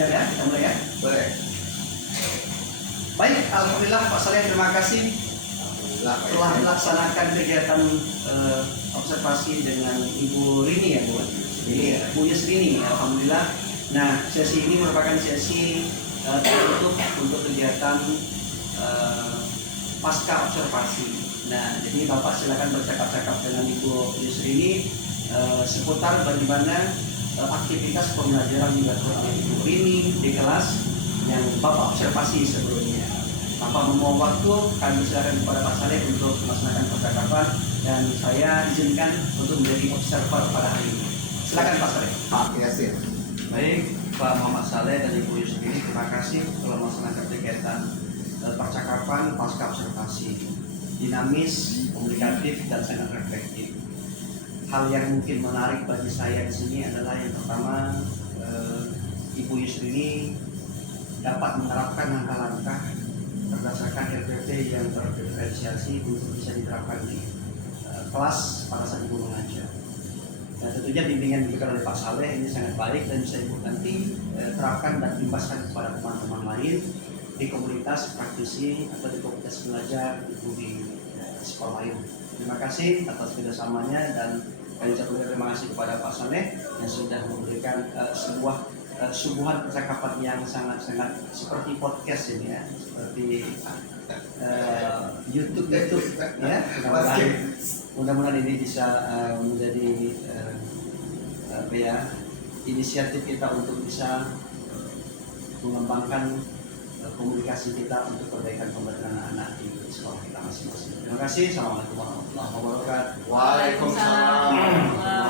Siap ya, kita mulai ya? Boleh. Baik, alhamdulillah Pak Saleh, terima kasih telah melaksanakan kegiatan observasi dengan Ibu Rini ya Bu. Bu Yusrini, alhamdulillah. Nah, sesi ini merupakan sesi tertutup untuk kegiatan pasca observasi. Nah, jadi Bapak silakan bercakap-cakap dengan Ibu Yusrini seputar bagaimana aktivitas pembelajaran juga oleh Ibu Rini di kelas yang Bapak observasi sebelumnya. Tanpa membuang waktu, kami silakan kepada Pak Saleh untuk melaksanakan percakapan dan saya izinkan untuk menjadi observer pada hari ini. Silakan Pak Saleh. Pak Yasir. Baik, Pak Muhammad Saleh dan Ibu Yusrini, terima kasih telah melaksanakan kegiatan percakapan pasca observasi. Dinamis, komunikatif, dan sangat reflektif. Hal yang mungkin menarik bagi saya di sini adalah yang pertama, Ibu Yusrini dapat menerapkan langkah-langkah berdasarkan RPP yang terdiferensiasi untuk bisa diterapkan di kelas pada saat Ibu mengajar. Dan tentunya bimbingan diberikan oleh Pak Saleh ini sangat baik dan bisa Ibu nanti terapkan dan imbaskan kepada teman-teman lain di komunitas praktisi atau di komunitas belajar Ibu di sekolah lain. Terima kasih atas kerjasamanya dan kami ucapkan terima kasih kepada Pak Saleh yang sudah memberikan sebuah suguhan percakapan yang sangat-sangat seperti podcast ini ya, seperti YouTube ya. Mudah-mudahan ini bisa menjadi inisiatif kita untuk bisa mengembangkan komunikasi kita untuk perbaikan pembelajaran anak-anak di sekolah kita masing-masing. Terima kasih. Assalamualaikum warahmatullahi wabarakatuh. Waalaikumsalam.